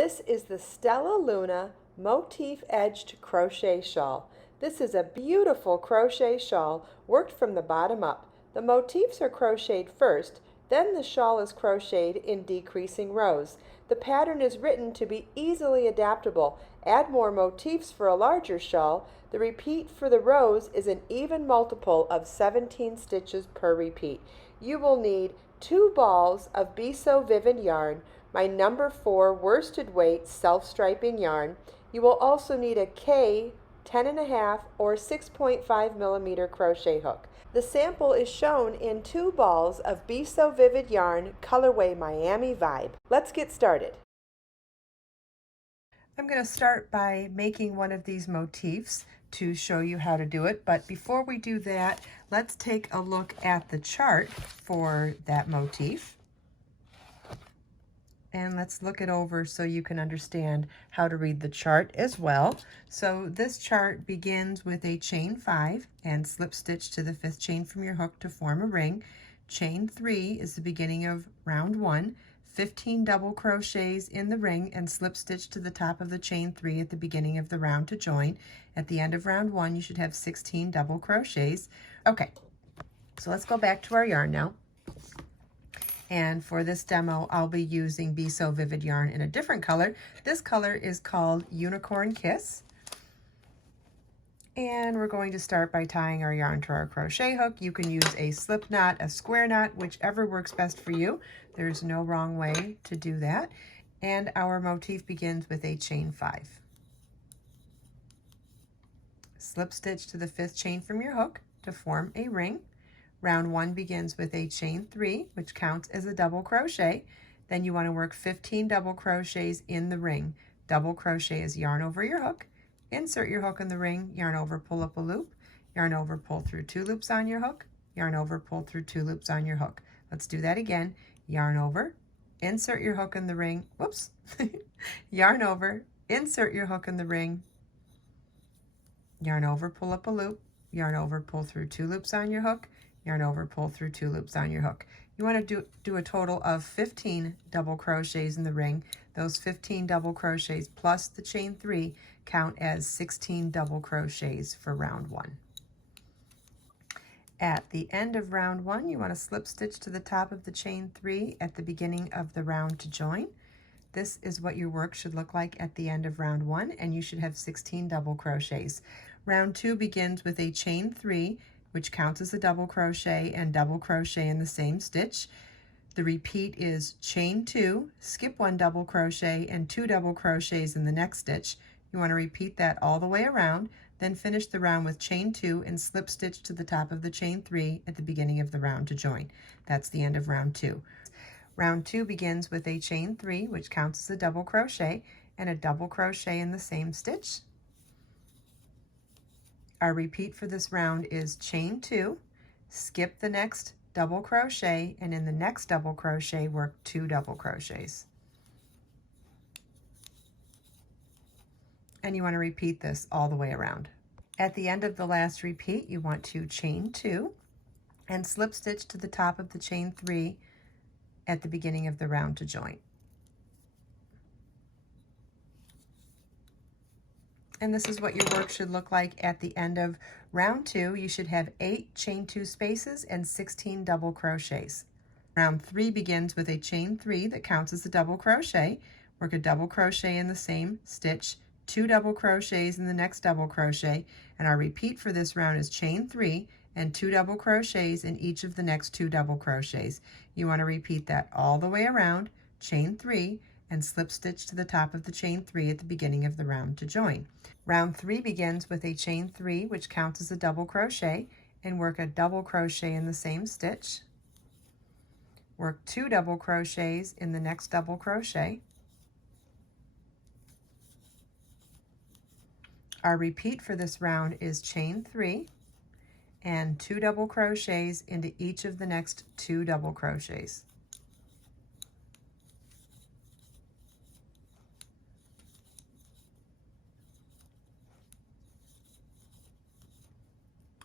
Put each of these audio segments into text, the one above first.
This is the Stellaluna Motif Edged Crochet Shawl. This is a beautiful crochet shawl worked from the bottom up. The motifs are crocheted first, then the shawl is crocheted in decreasing rows. The pattern is written to be easily adaptable. Add more motifs for a larger shawl. The repeat for the rows is an even multiple of 17 stitches per repeat. You will need 2 balls of Be So Vivid yarn, my number 4 worsted weight self-striping yarn. You will also need a K 10.5 or 6.5 millimeter crochet hook. The sample is shown in 2 balls of Be So Vivid yarn, colorway Miami Vibe. Let's get started. I'm going to start by making one of these motifs to show you how to do it, but before we do that, let's take a look at the chart for that motif. And let's look it over so you can understand how to read the chart as well. So this chart begins with a chain 5 and slip stitch to the 5th chain from your hook to form a ring. Chain 3 is the beginning of round 1. 15 double crochets in the ring and slip stitch to the top of the chain 3 at the beginning of the round to join. At the end of round 1, you should have 16 double crochets. Okay, so let's go back to our yarn now. And for this demo, I'll be using Be So Vivid yarn in a different color. This color is called Unicorn Kiss. And we're going to start by tying our yarn to our crochet hook. You can use a slip knot, a square knot, whichever works best for you. There's no wrong way to do that. And our motif begins with a chain 5. Slip stitch to the 5th chain from your hook to form a ring. Round 1 begins with a chain 3, which counts as a double crochet. Then you want to work 15 double crochets in the ring. Double crochet is yarn over your hook. Insert your hook in the ring, yarn over, pull up a loop, yarn over, pull through 2 loops on your hook, yarn over, pull through 2 loops on your hook. Let's do that again. Yarn over, insert your hook in the ring, whoops, yarn over, insert your hook in the ring, yarn over, pull up a loop, yarn over, pull through 2 loops on your hook, yarn over, pull through 2 loops on your hook. You want to do a total of 15 double crochets in the ring. Those 15 double crochets plus the chain 3 count as 16 double crochets for round 1. At the end of round 1, you want to slip stitch to the top of the chain 3 at the beginning of the round to join. This is what your work should look like at the end of round 1, and you should have 16 double crochets. Round 2 begins with a chain 3, which counts as a double crochet and double crochet in the same stitch. The repeat is chain 2, skip 1 double crochet and 2 double crochets in the next stitch. You want to repeat that all the way around, then finish the round with chain 2 and slip stitch to the top of the chain 3 at the beginning of the round to join. That's the end of round 2. Round 2 begins with a chain 3, which counts as a double crochet, and a double crochet in the same stitch. Our repeat for this round is chain 2, skip the next double crochet, and in the next double crochet work 2 double crochets. And you want to repeat this all the way around. At the end of the last repeat, you want to chain 2 and slip stitch to the top of the chain 3 at the beginning of the round to join. And this is what your work should look like at the end of round 2. You should have 8 chain 2 spaces and 16 double crochets. Round 3 begins with a chain 3 that counts as a double crochet. Work a double crochet in the same stitch, 2 double crochets in the next double crochet, and our repeat for this round is chain 3 and 2 double crochets in each of the next 2 double crochets. You want to repeat that all the way around, chain 3, and slip stitch to the top of the chain 3 at the beginning of the round to join. Round 3 begins with a chain 3, which counts as a double crochet, and work a double crochet in the same stitch. Work 2 double crochets in the next double crochet. Our repeat for this round is chain 3 and 2 double crochets into each of the next 2 double crochets.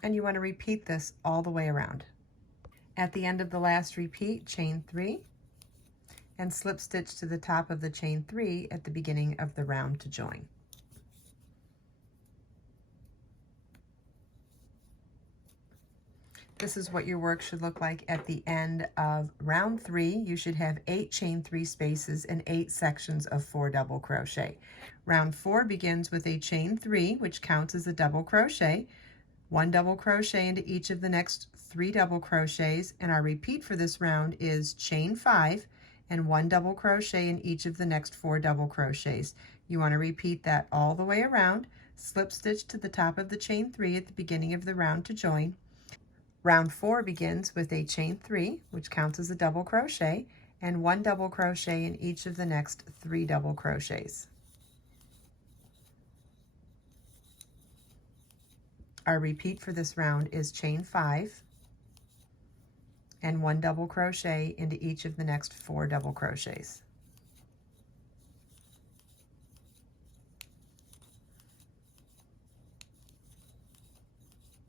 And you want to repeat this all the way around. At the end of the last repeat, chain 3 and slip stitch to the top of the chain 3 at the beginning of the round to join. This is what your work should look like at the end of round 3. You should have 8 chain 3 spaces and 8 sections of 4 double crochet. Round 4 begins with a chain 3, which counts as a double crochet, 1 double crochet into each of the next 3 double crochets, and our repeat for this round is chain 5 and 1 double crochet in each of the next 4 double crochets. You want to repeat that all the way around, slip stitch to the top of the chain 3 at the beginning of the round to join. Round 4 begins with a chain 3, which counts as a double crochet, and 1 double crochet in each of the next 3 double crochets. Our repeat for this round is chain 5 and 1 double crochet into each of the next 4 double crochets.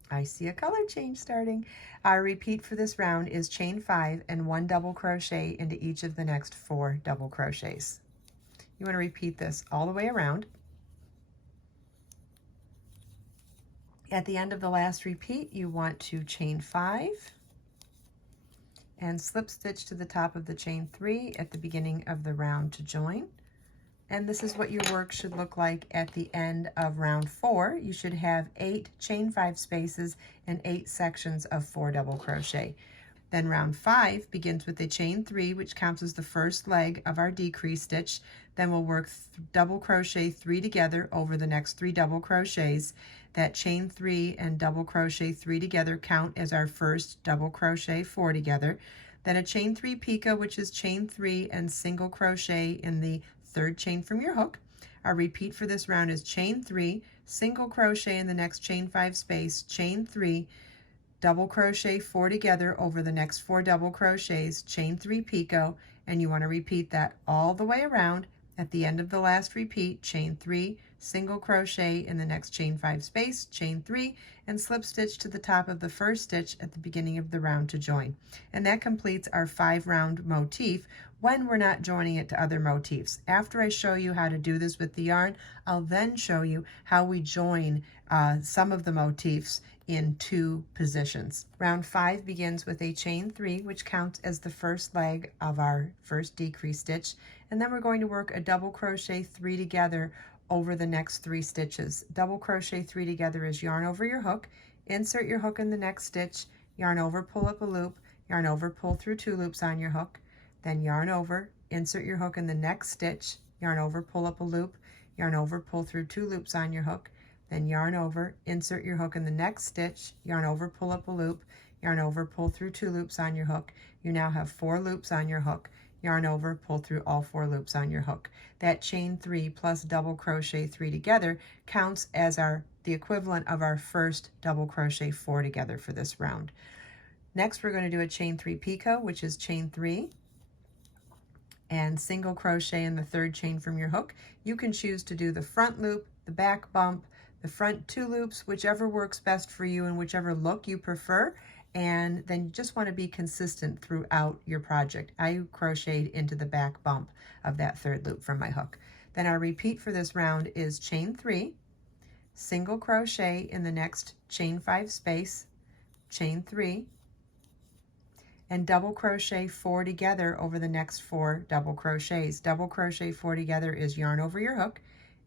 I see a color change starting. Our repeat for this round is chain 5 and 1 double crochet into each of the next 4 double crochets. You want to repeat this all the way around. At the end of the last repeat, you want to chain 5 and slip stitch to the top of the chain 3 at the beginning of the round to join. And this is what your work should look like at the end of round 4. You should have 8 chain 5 spaces and 8 sections of 4 double crochet. Then round 5 begins with a chain 3, which counts as the first leg of our decrease stitch. Then we'll work double crochet 3 together over the next 3 double crochets. That chain 3 and double crochet 3 together count as our first double crochet 4 together. Then a chain 3 picot, which is chain 3 and single crochet in the 3rd chain from your hook. Our repeat for this round is chain 3, single crochet in the next chain 5 space, chain 3, double crochet 4 together over the next 4 double crochets, chain 3 picot, and you want to repeat that all the way around. At the end of the last repeat, chain 3, single crochet in the next chain 5 space, chain 3, and slip stitch to the top of the first stitch at the beginning of the round to join. And that completes our 5-round motif when we're not joining it to other motifs. After I show you how to do this with the yarn, I'll then show you how we join some of the motifs in 2 positions. Round 5 begins with a chain 3, which counts as the first leg of our first decrease stitch, and then we're going to work a double crochet 3 together over the next 3 stitches. Double crochet 3 together is yarn over your hook, insert your hook in the next stitch, yarn over, pull up a loop, yarn over, pull through 2 loops on your hook, then yarn over, insert your hook in the next stitch, yarn over, pull up a loop, yarn over, pull through 2 loops on your hook, then yarn over, insert your hook in the next stitch, yarn over, pull up a loop, yarn over, pull through 2 loops on your hook. You now have 4 loops on your hook, yarn over, pull through all 4 loops on your hook. That chain 3 plus double crochet 3 together counts as the equivalent of our first double crochet 4 together for this round. Next, we're going to do a chain 3 picot, which is chain 3 and single crochet in the 3rd chain from your hook. You can choose to do the front loop, the back bump, the front 2 loops, whichever works best for you and whichever look you prefer. And then you just want to be consistent throughout your project. I crocheted into the back bump of that 3rd loop from my hook. Then our repeat for this round is chain 3, single crochet in the next chain 5 space, chain 3, and double crochet 4 together over the next 4 double crochets. Double crochet 4 together is yarn over your hook,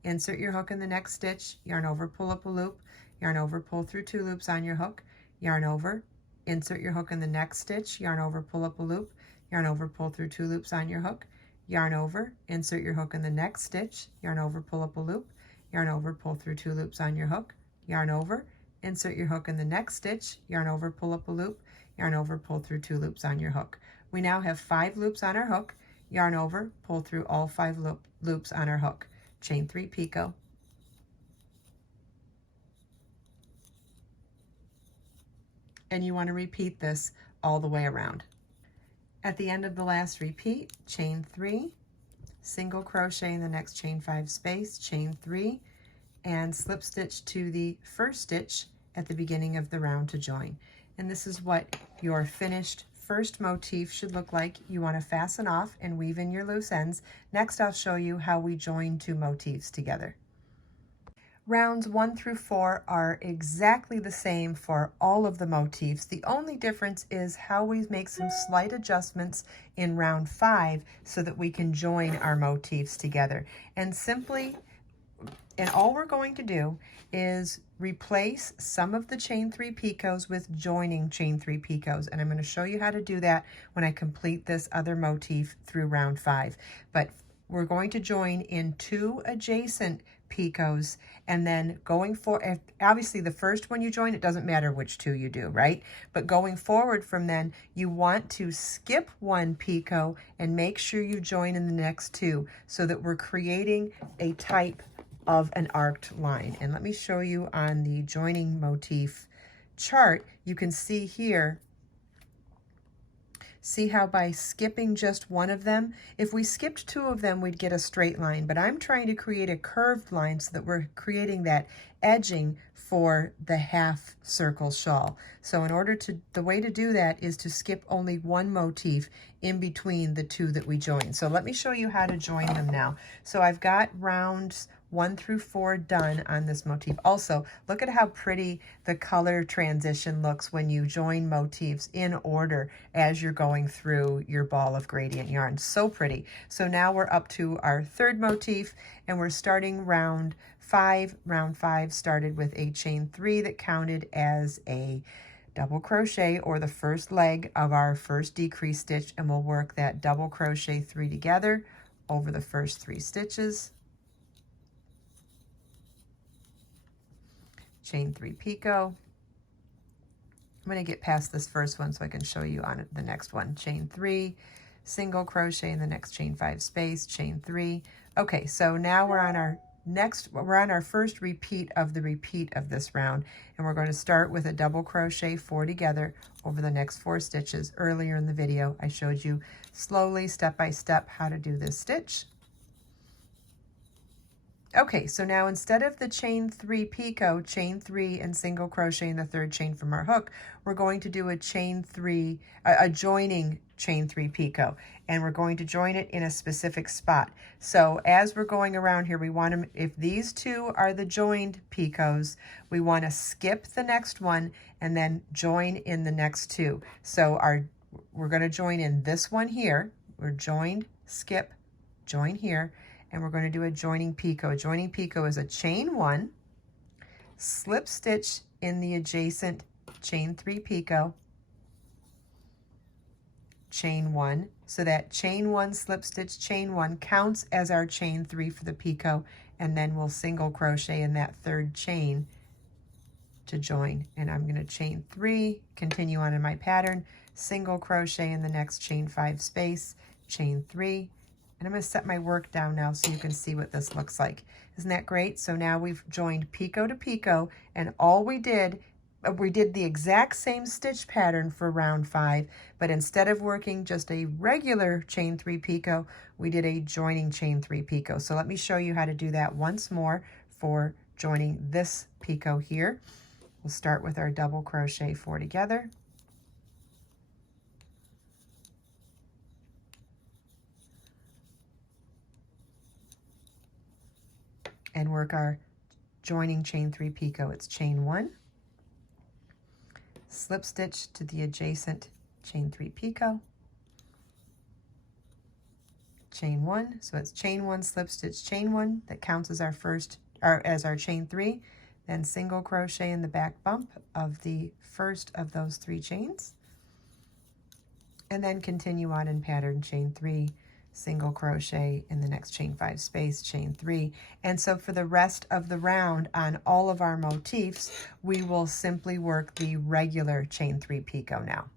insert your hook in the next stitch, yarn over, pull up a loop, yarn over, pull through 2 loops on your hook, yarn over, insert your hook in the next stitch, yarn over, pull up a loop, yarn over, pull through 2 loops on your hook, yarn over, insert your hook in the next stitch, yarn over, pull up a loop, yarn over, pull through 2 loops on your hook, yarn over, insert your hook in the next stitch, yarn over, pull up a loop, yarn over, pull through 2 loops on your hook. We now have 5 loops on our hook, yarn over, pull through all 5 loops on our hook, chain 3 picot, and you want to repeat this all the way around. At the end of the last repeat, chain 3, single crochet in the next chain 5 space, chain 3, and slip stitch to the first stitch at the beginning of the round to join. And this is what your finished first motif should look like. You want to fasten off and weave in your loose ends. Next, I'll show you how we join two motifs together. Rounds 1 through 4 are exactly the same for all of the motifs. The only difference is how we make some slight adjustments in round 5 so that we can join our motifs together. And all we're going to do is replace some of the chain 3 picots with joining chain 3 picots. And I'm going to show you how to do that when I complete this other motif through round 5. But we're going to join in 2 adjacent picots, and then going for, obviously the first one you join, it doesn't matter which 2 you do, right? But going forward from then, you want to skip 1 picot and make sure you join in the next 2 so that we're creating a type of an arced line. And let me show you on the joining motif chart. You can see here, see how by skipping just 1 of them, if we skipped 2 of them, we'd get a straight line. But I'm trying to create a curved line so that we're creating that edging for the half circle shawl. So the way to do that is to skip only 1 motif in between the 2 that we join. So let me show you how to join them now. So I've got rounds 1 through 4 done on this motif. Also, look at how pretty the color transition looks when you join motifs in order as you're going through your ball of gradient yarn. So pretty. So now we're up to our 3rd motif, and we're starting round 5. Round 5 started with a chain 3 that counted as a double crochet, or the first leg of our first decrease stitch, and we'll work that double crochet 3 together over the first 3 stitches. Chain 3 picot. I'm going to get past this first one so I can show you on the next one. Chain 3, single crochet in the next chain 5 space, chain 3. Okay, so now we're on our first repeat of this round, and we're going to start with a double crochet 4 together over the next 4 stitches. Earlier in the video, I showed you slowly, step by step, how to do this stitch. Okay, so now instead of the chain 3 picot, chain 3 and single crochet in the 3rd chain from our hook, we're going to do a joining chain 3 picot, and we're going to join it in a specific spot. So as we're going around here, we want to, if these 2 are the joined picots, we want to skip the next one and then join in the next 2. So we're going to join in this one here. We're joined, skip, join here. And we're going to do a joining picot. A joining picot is a chain 1, slip stitch in the adjacent chain 3 picot, chain 1. So that chain 1, slip stitch, chain 1 counts as our chain 3 for the picot, and then we'll single crochet in that 3rd chain to join. And I'm going to chain 3, continue on in my pattern, single crochet in the next chain 5 space, chain 3. And I'm going to set my work down now so you can see what this looks like. Isn't that great? So now we've joined picot to picot, and all we did the exact same stitch pattern for round 5, but instead of working just a regular chain 3 picot, we did a joining chain 3 picot. So let me show you how to do that once more for joining this picot here. We'll start with our double crochet 4 together. And work our joining chain 3 picot. It's chain 1, slip stitch to the adjacent chain 3 picot, chain 1. So it's chain 1, slip stitch, chain 1 that counts as our chain 3, then single crochet in the back bump of the first of those 3 chains, and then continue on in pattern chain 3, single crochet in the next chain 5 space, chain 3. And so for the rest of the round on all of our motifs, we will simply work the regular chain 3 picot now.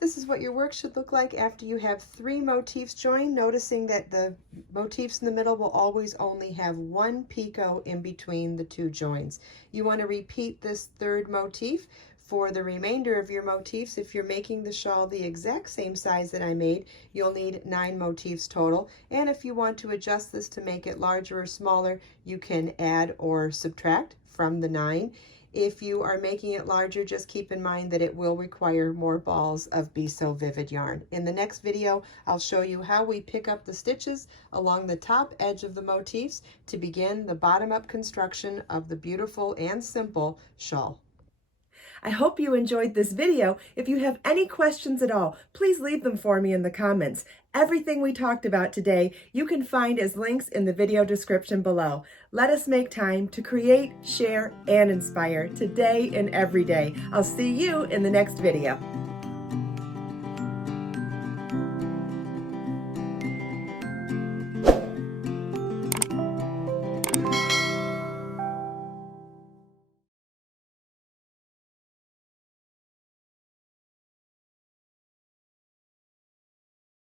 This is what your work should look like after you have 3 motifs joined, noticing that the motifs in the middle will always only have 1 picot in between the 2 joins. You want to repeat this 3rd motif for the remainder of your motifs. If you're making the shawl the exact same size that I made, you'll need 9 motifs total. And if you want to adjust this to make it larger or smaller, you can add or subtract from the 9. If you are making it larger, just keep in mind that it will require more balls of Be So Vivid yarn. In the next video, I'll show you how we pick up the stitches along the top edge of the motifs to begin the bottom-up construction of the beautiful and simple shawl. I hope you enjoyed this video. If you have any questions at all, please leave them for me in the comments. Everything we talked about today, you can find as links in the video description below. Let us make time to create, share, and inspire today and every day. I'll see you in the next video.